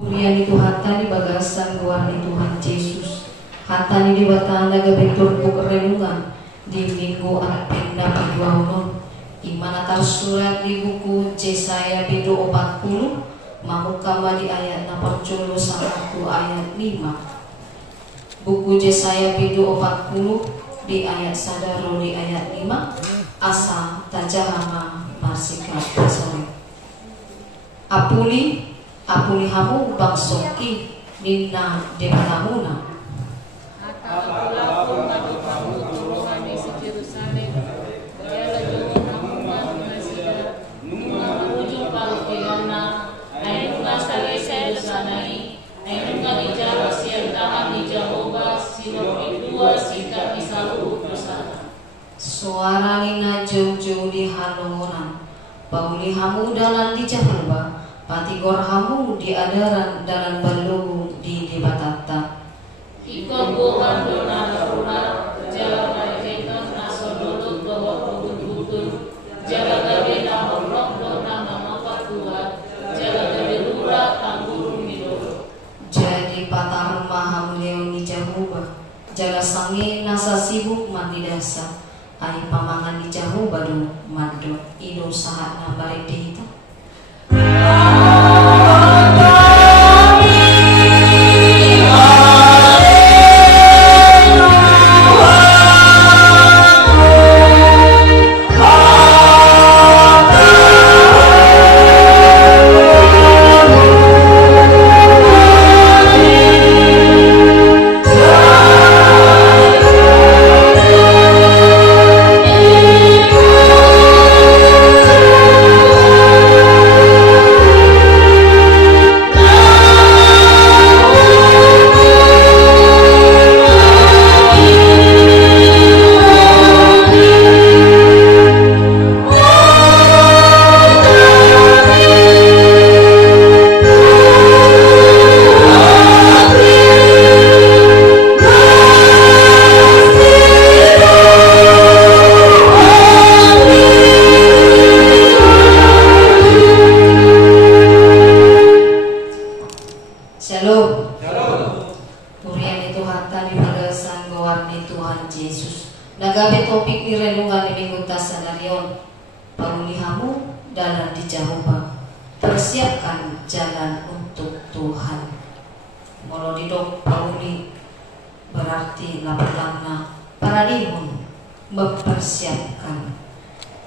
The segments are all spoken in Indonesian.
Kemudian itu hatani bagasan warni Tuhan Yesus. Hatani di batanda gabentur renungan di minggu arpenda pagwaunon. Imana tersurat di buku Yesaya bidu 40 mamukama di ayat 41 ayat 5. Buku Yesaya bidu 40 di ayat sadaro di ayat 5 asa tajahama marsika sore. Apuli hamu bangsoki minna depanamuna. Apalaku ngadu kamu tulungan di Yerusalem. Jala jauh kamu masida. Nunga ujung palukiana. Ainunga salese sanai. Ainunga dijaro siantahan di Jehovah. Sino idua sika isalu kusana. Suara nina jauh-jauh di halongonan. Pauli hamu dalam di Jehovah. Patigor hamu di adaran dalam balu di debatata. Iko bukan dona laruna jalan rakyat nasodolut bahwa butun jaga gabe na horok dona mamapak kuat jaga gabe lura tanggurung midoro. Jadi patar maham leon di Jehovah. Jaga sange nasa sibuk mandi dasa. Ai pamangan di Jehovah do mando ido sahat na balik dihita. Nagabe topik di renungan di minggu tasadarion. Paulihamu dalam di Jehovah. Persiapkan jalan untuk Tuhan. Molo didok pauli berarti lapatana paradihun mempersiapkan.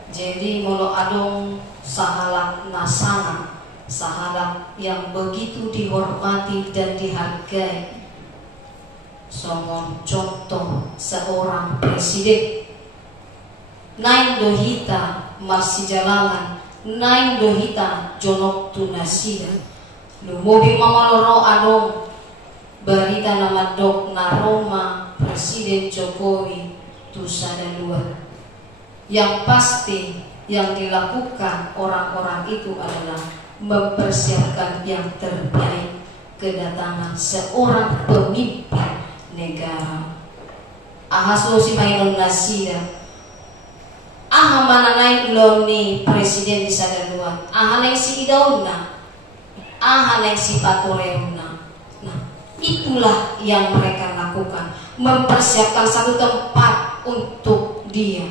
Jadi molo adong sahalak nasana, sahalak yang begitu dihormati dan dihargai. Somon contoh seorang presiden naik dohita masih jalangan naik dohita jonok tunasida lumobi mamaloro adong berita nama dok naroma Presiden Jokowi tusada dua. Yang pasti yang dilakukan orang-orang itu adalah mempersiapkan yang terbaik kedatangan seorang pemimpin negara. Ahaslo si mainon nasida. Aha mana naik loni presiden di sadaluan. Aha naik si idauna. Aha naik si patoreuna. Nah, itulah yang mereka lakukan. Mempersiapkan satu tempat untuk dia.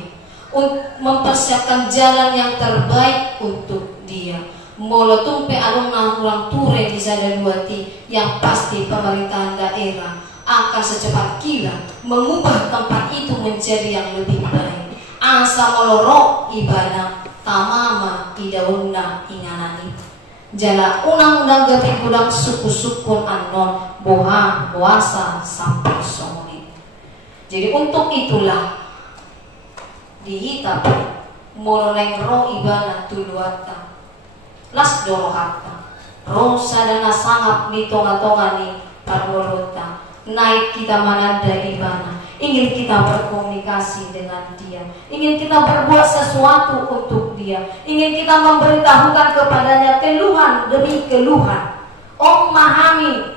Mempersiapkan jalan yang terbaik untuk dia. Molo tumpe alung ulang ture di sadaluati yang pasti pemerintahan daerah akan secepat kilat mengubah tempat itu menjadi yang lebih baik. Asa moloro ibadah tamama idauna inganani. Jala undang-undang gating gudang suku-sukun anon boha puasa sampai somoni. Jadi untuk itulah dihitap mololeng ro ibadah tuluata las dorohata ro sadana sangat mitonga-tongani parwolota. Naik kita mananda ibana, ingin kita berkomunikasi dengan dia, ingin kita berbuat sesuatu untuk dia, ingin kita memberitahukan kepadanya keluhan demi keluhan. Om mahami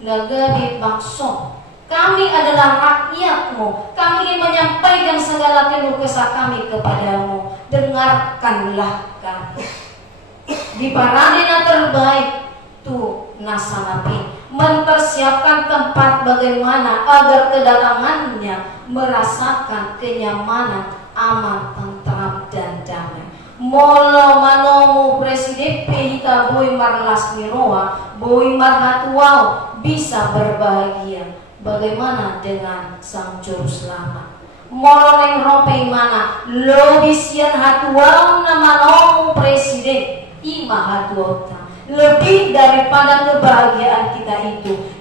nagabi bangso, kami adalah rakyatmu, kami ingin menyampaikan segala keluh kesah kami kepadamu, dengarkanlah kami. Di paradina terbaik tuh nasanapi, mempersiapkan tempat bagaimana agar kedatangannya merasakan kenyamanan, aman, tentram, dan damai. Molo manomu presiden pehita boy marlas miroa, boy marhatuau bisa berbahagia. Bagaimana dengan sang juru selamat? Molo neng rompei mana lobisian hatuau nama nomu presiden ima hatuota. Lebih daripada kebahagiaan kita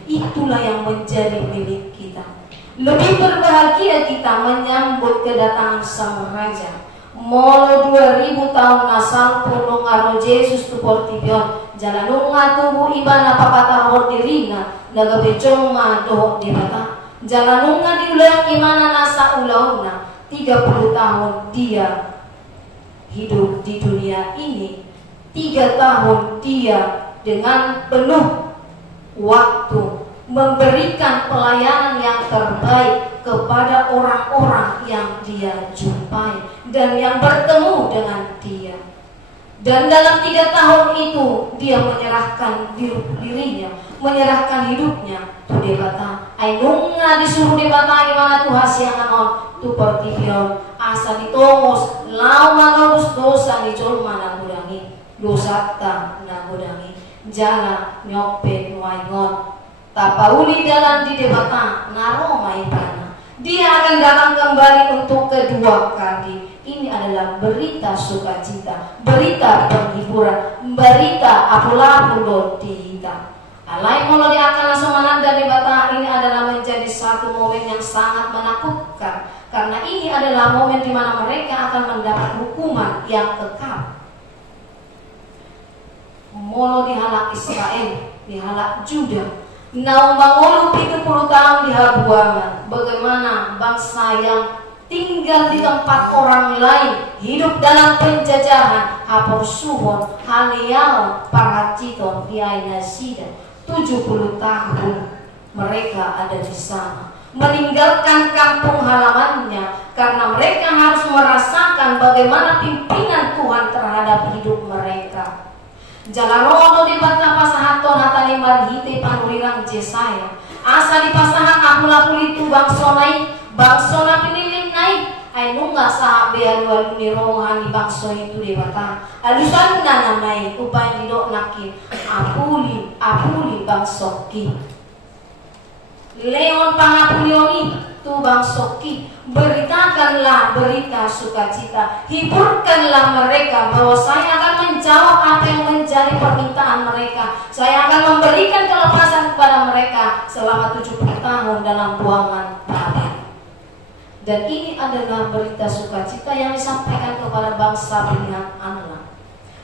itulah yang menjadi milik kita. Lebih berbahagia kita menyambut kedatangan sang raja. Molo 2000 tahun nasal punung aro Yesus tu portibion jalanunga tubuh ibana papata hordirina naga becoma doh di mata jalanunga diulang imana nasa ulauna 30 tahun dia hidup di dunia ini. 3 tahun dia dengan penuh waktu memberikan pelayanan yang terbaik kepada orang-orang yang dia jumpai dan yang bertemu dengan dia. Dan dalam 3 tahun itu dia menyerahkan dirinya, menyerahkan hidupnya. Tu debata, ainunga disuruh debata imana tu hasiangan on tu pertivion asa ditongos lau manobus dosa ni colma na gudangi dosata na gudangi jala nyope nuaingon tapauli dalam di debata naro maipana. Dia akan datang kembali untuk kedua kali. Ini adalah berita sukacita, berita penghiburan, berita apula-apula dihita. Alai molo dia akan langsung menanda debata. Ini adalah menjadi satu momen yang sangat menakutkan, karena ini adalah momen di mana mereka akan mendapat hukuman yang kekal. Molo dihalak Israel, dihalak Juda. Naum mangolu 70 tahun di habuangan. Bagaimana bangsa yang tinggal di tempat orang lain, hidup dalam penjajahan, hapor suhon, haliao, paraciton, diainasida. 70 tahun mereka ada di sana, meninggalkan kampung halamannya karena mereka harus merasakan bagaimana pimpinan Tuhan terhadap hidup mereka. Jalarono di bata pasahaton hatani marhite panurirang Jesaya. Asa di pasahan apula-puli tu bangsonai, bangsona piniling naik. Ainunga sahabe alu-alu ni rohani bangso itu di bata. Alusan na namai upay didok nakin. Apuli bangsoki. Leon pangapulioni tu bangsoki. Beritakanlah berita sukacita, hiburkanlah mereka bahwa saya akan menjawab apa yang menjadi permintaan mereka. Saya akan memberikan kelepasan kepada mereka selama 70 tahun dalam buangan Babel. Dan ini adalah berita sukacita yang disampaikan kepada bangsa pilihan Allah.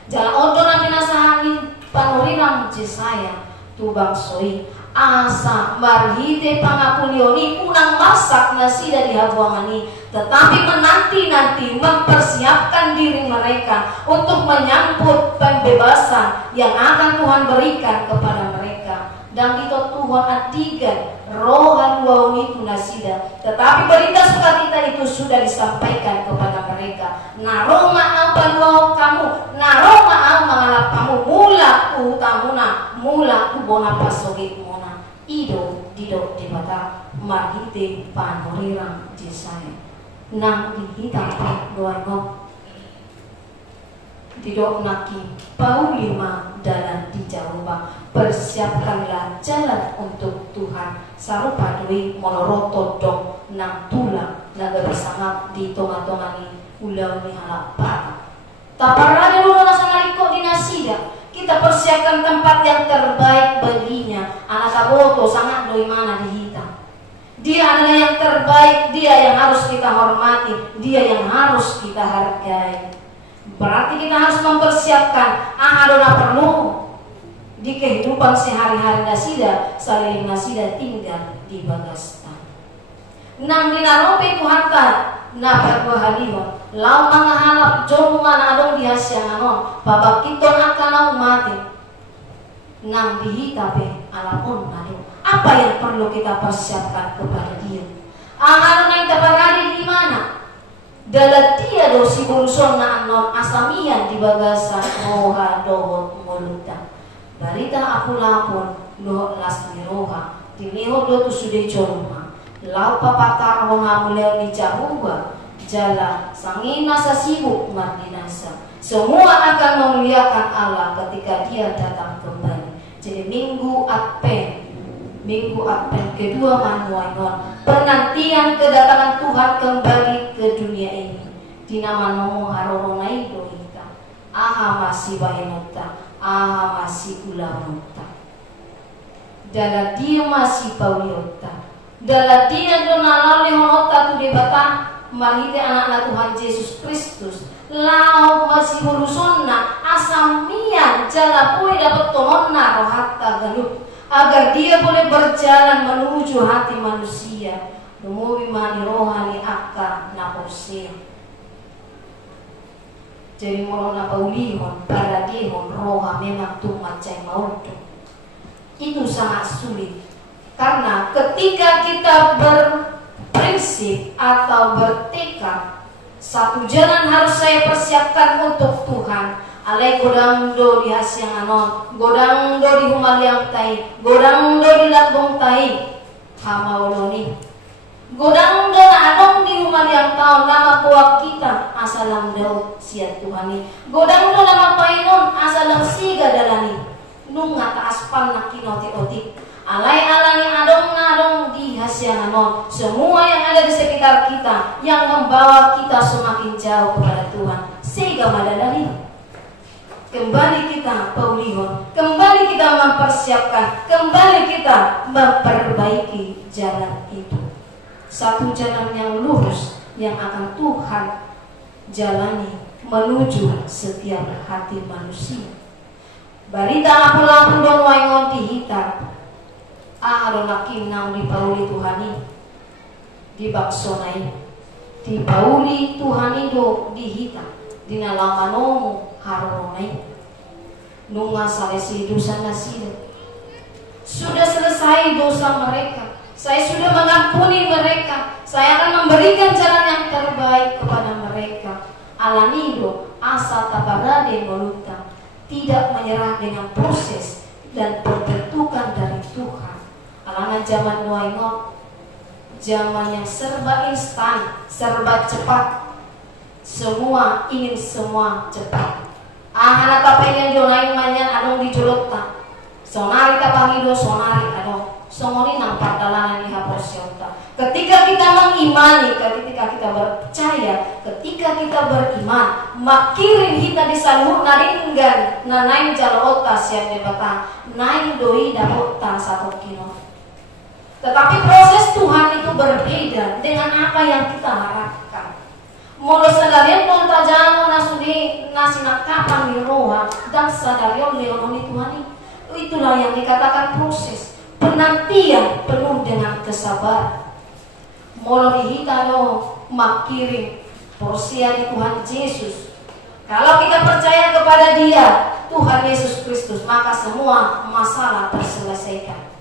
Jalan odo nabi nasahani panurinang Jesaya tu bangsoi. Asa marhite pangapulioni unang masak nasi dari habuangani, tetapi menanti-nanti mempersiapkan diri mereka untuk menyambut pembebasan yang akan Tuhan berikan kepada mereka. Dan itu Tuhan adigan rohan wauni tunasida, tetapi berita sukacita itu sudah disampaikan kepada mereka. Naroma apa luau kamu, naroma au mangalap kamu, mula utamuna, mula ubona pasogi mona, ido dido dibata marhite panurirang Jesaya. Nang dihitam doango didok naki paulima dalam dijawab. Persiapkanlah jalan untuk Tuhan sarupa dui moloroto dong nang tulang naga bersangap di tonga-tongani ulau ni halak bata. Taparade dulu nasangaliko dinasida. Kita persiapkan tempat yang terbaik baginya. Anak aboto sangat doi mana dihita. Dia adalah yang terbaik, dia yang harus kita hormati, dia yang harus kita hargai. Berarti kita harus mempersiapkan ahadona perlu di kehidupan sehari-hari nasida, saliling nasida tinggal di bagastan. Nang dinarope Tuhan kan, nabat bahalihon, lau mangahalap jomungan adong dihasyanganon, babak kiton akan mati. Nang dihitape alapon nado. Apa yang perlu kita persiapkan kepada dia? Ahadon yang taparadi di mana? Dalam dia dosi bungson na anon asamian di bagasan roha dohot ngoluta. Barita aku lapon lo las niroha tiniho do tu sude jorma lau papatar honga mulai di jahuba jala sangina sasibuk mardinasa. Semua akan memuliakan Allah ketika dia datang kembali. Jadi minggu Advent kedua Manuainon, penantian kedatangan Tuhan kembali ke dunia ini. Di nama nomo haroronai dohita aha masih bahenota aha masih ulamota dala dia masih pauliota dala dia donalali honota tu debata maride anak-anak Tuhan Yesus Kristus lau masih hulusonna asamian jala pui dapat tomonna rohatta galup agar dia boleh berjalan menuju hati manusia dumuwi mani rohani akka naposia. Jadi mulona paulihon para dihon roha memang tuh macam mautu. Itu sangat sulit karena ketika kita berprinsip atau bertekad satu jalan harus saya persiapkan untuk Tuhan. Alai godang do di hasyang anon, godang do di humaliang tai, godang do di lagbong tai, hamauloni. Godang do na adong di humaliang taon nama puak kita asalang daud siat Tuhani. Godang do nama painon asalang siga dalani. Nunga taaspan na kinoti-oti. Alay alani adong di hasyanganon. Semua yang ada di sekitar kita yang membawa kita semakin jauh kepada Tuhan. Siga madalani. Kembali kita paulihon, kembali kita mempersiapkan, kembali kita memperbaiki jalan itu. Satu jalan yang lurus yang akan Tuhan jalani menuju setiap hati manusia. Barita lapu-lapu don waingon dihita aron nakinang di pauli Tuhani di baksonai di pauli Tuhani do dihita dinalanganomu haronai nunga salesi dosa nasida. Sudah selesai dosa mereka. Saya sudah mengampuni mereka. Saya akan memberikan jalan yang terbaik kepada mereka. Alanido asa tabarade moluta, tidak menyerah dengan proses dan pembentukan dari Tuhan. Alana zaman Noaingot, zaman yang serba instan, serba cepat. Semua ingin semua cepat. Anak pengen dionain manyan adong dijolota. Sonari tapangido sonari adong. Songoni nampak dalanan di haposiota. Ketika kita mengimani, ketika kita percaya, ketika kita beriman, makirin kita disalur naringgan, nanain jalota siap debatan, nain doi dapota 1 kilo. Tetapi proses Tuhan itu berbeda dengan apa yang kita harapkan. Molo sadarian pun tajamo nasudi nasinakapan di roha dan sadarian leononi Tuhan. Itulah yang dikatakan proses. Penantian penuh dengan kesabaran. Molo dihita no makirim porsia di Tuhan Yesus. Kalau kita percaya kepada Dia, Tuhan Yesus Kristus, maka semua masalah terselesaikan.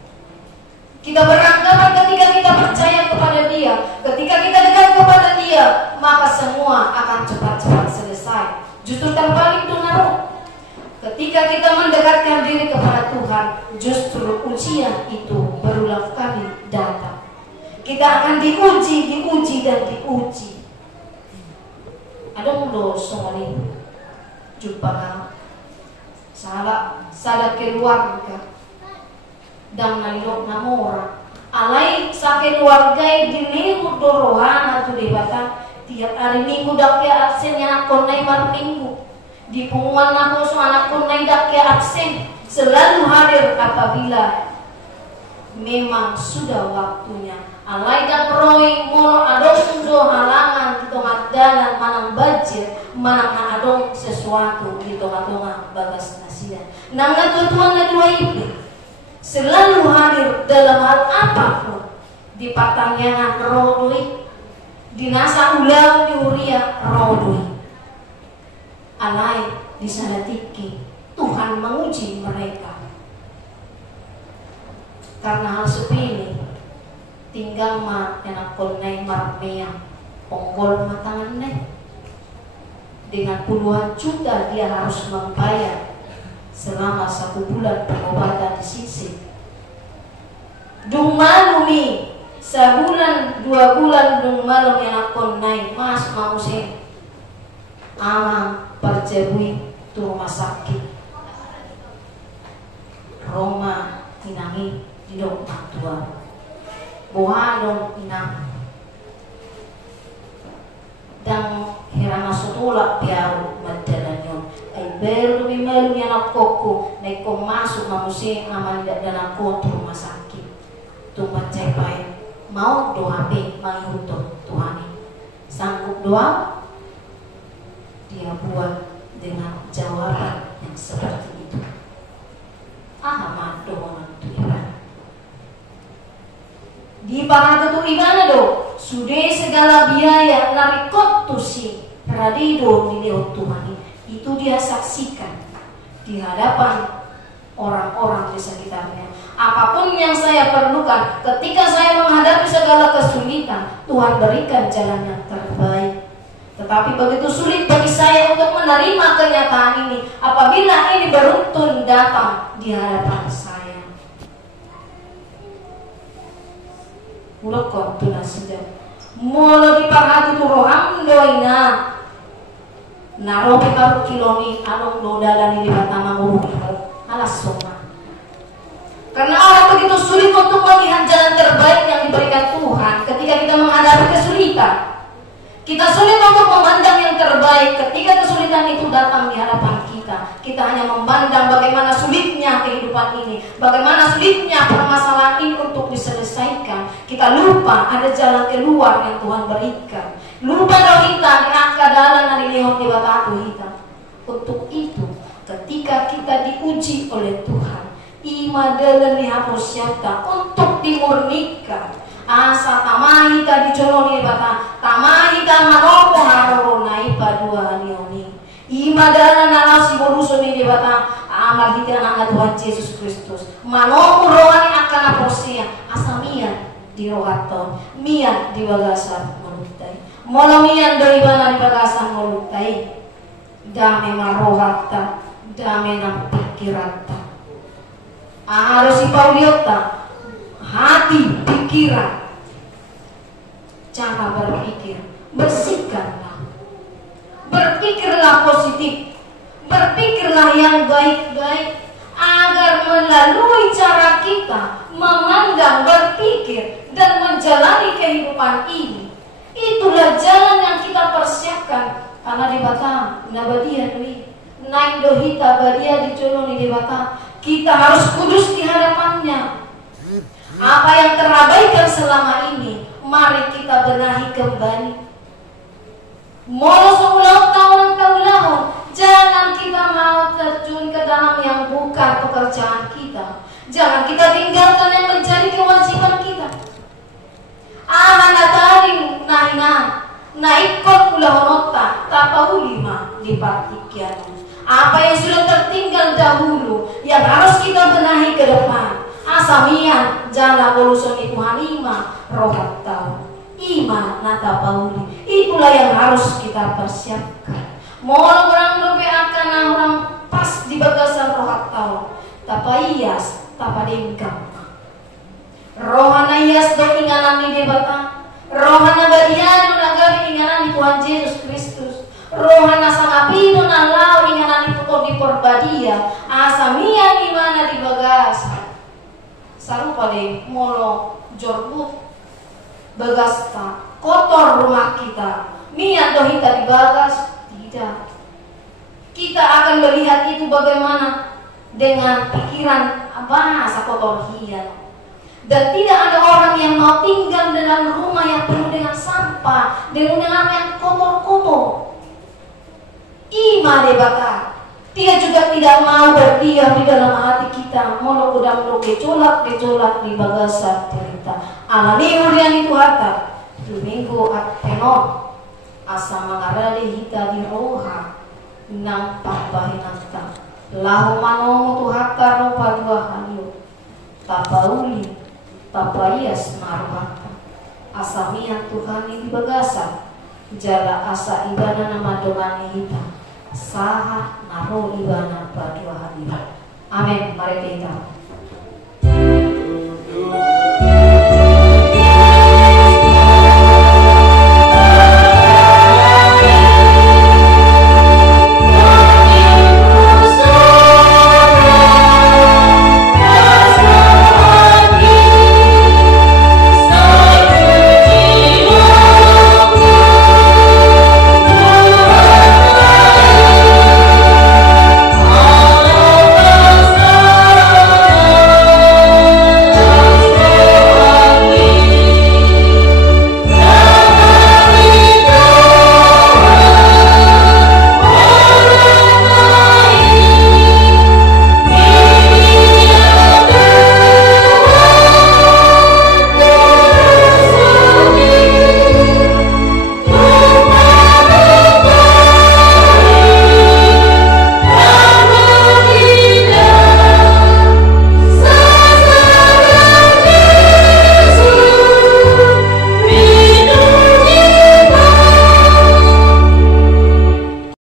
Kita beranggapan ketika kita percaya kepada Dia, ketika kita dekat kepada Dia, maka semua akan cepat-cepat selesai. Justru terbalik donaro. Ketika kita mendekatkan diri kepada Tuhan, justru ujian itu berulang kali datang. Kita akan diuji dan diuji. Ada mudo songoni jumpa salah keluarga dan nalilok namora. Alai sa keluarga dinihut dorohana tu debatan tiap hari minggu dakya absen yang konai mar minggu. Di pengumuman nakoso anak pun naidak ya absen selalu hadir apabila memang sudah waktunya. Alai dan roi mono adong do halangan di tengah dalan manang banjir manang adong sesuatu di tengah-tengah bagas nasian. Nangga tuan na dua ibu selalu hadir dalam hal apapun di pertanyaan rodoi di nasa ulang di uria rodoi. Alai di sana tiki Tuhan menguji mereka karena hal sepele tinggal ma enak kolnai marmea onggol matangan dengan puluhan juta dia harus membayar selama 1 bulan pengobatan di sisi. Dung malumi sebulan 2 bulan dung malum yang akon naik mas mamusin ama perjebui tu rumah sakit Roma inangi di dong tua bohadong inang dan hirana sutulak piau madalanyon ay belu mimelu yang akoko na iko masuk mamusin ama dan aku tu rumah sakit tu mencapai mau doa be menghukum Tuhan sanggup doa dia buat dengan jawaban yang seperti itu. Ahmad doa itu ibadah. Di para itu ibadah do sudah segala biaya narikot tusi radido di lewat Tuhan itu dia saksikan di hadapan orang-orang di sekitarnya. Apapun yang saya perlukan, ketika saya menghadapi segala kesulitan, Tuhan berikan jalan yang terbaik. Tetapi begitu sulit bagi saya untuk menerima kenyataan ini apabila ini beruntun datang di hadapan saya. Mulakon tuna sejak molo di parhati tu roham doina naropi paru kiloni along dodalani di batama muruki alas soma. Karena orang begitu sulit untuk melihat jalan terbaik yang diberikan Tuhan ketika kita menghadapi kesulitan. Kita sulit untuk memandang yang terbaik ketika kesulitan itu datang di hadapan kita. Kita hanya memandang bagaimana sulitnya kehidupan ini, bagaimana sulitnya permasalahan ini untuk diselesaikan. Kita lupa ada jalan keluar yang Tuhan berikan. Lupa dong kita di keadaan yang dilihat di batatu kita. Untuk itu, ketika kita diuji oleh Tuhan, imadalan dihapus syata untuk dimurnikan. Asa tamahita dicoloni bata tamahita maropo haroro naipa dua nioni imadana narasi borusoni di bata amal hita nanga Tuhan Yesus Kristus manopo rohani akan aposia asamian di rohaton mian di bagasan molutai molomian dari bana di bagasan molutai dame marohata dame nang pikirata harus ipauliota hati pikiran cara berpikir bersihkanlah, berpikirlah positif, berpikirlah yang baik-baik agar melalui cara kita memandang, berpikir dan menjalani kehidupan ini itulah jalan yang kita persiapkan karena di Batam nabadia dui naik dohita badia dicoloni di Batam kita harus kudus di hadapannya. Apa yang terabaikan selama ini mari kita benahi kembali. Molo seulau tahun jangan kita mau terjun ke dalam yang bukan pekerjaan kita. Jangan kita tinggalkan yang menjadi kewajiban kita. Tadi naikot pula honota tapahulima di partikian. Apa yang sudah tertinggal dahulu yang harus kita benahi ke depan. Asamian jala boluson itu hanima rohat tahu ima nata pauli itulah yang harus kita persiapkan. Mau orang berpeakan orang pas di bagasan rohat tahu tapaias tapadengkam rohana ias do inganan di debata rohana bariano nagari inganan di Tuhan Yesus Kristus rohana sangapido nalau inganan di puto di porbadia asamian di mana di bagasan sarupa deh molo jorbut bagasta kotor rumah kita mian dohita di bagas tidak kita akan melihat itu bagaimana dengan pikiran bahasa kotor hian dan tidak ada orang yang mau tinggal dalam rumah yang penuh dengan sampah dengan yang kotor-kotor ima deh bakar. Dia juga tidak mau berdiam di dalam hati kita. Mono udang kecolak di bagasan cerita. Alani urian itu harta. Domingo at penon. Asa mangarali hita di roha. Nang pampahinata. Lahu manomo tu harta ropa dua halio. Tapauli. Tapaias maruhata. Asamian Tuhan di bagasan. Jala asa ibadah nama dongani hita. saha naro ibana badua hadir. Amin. Mari kita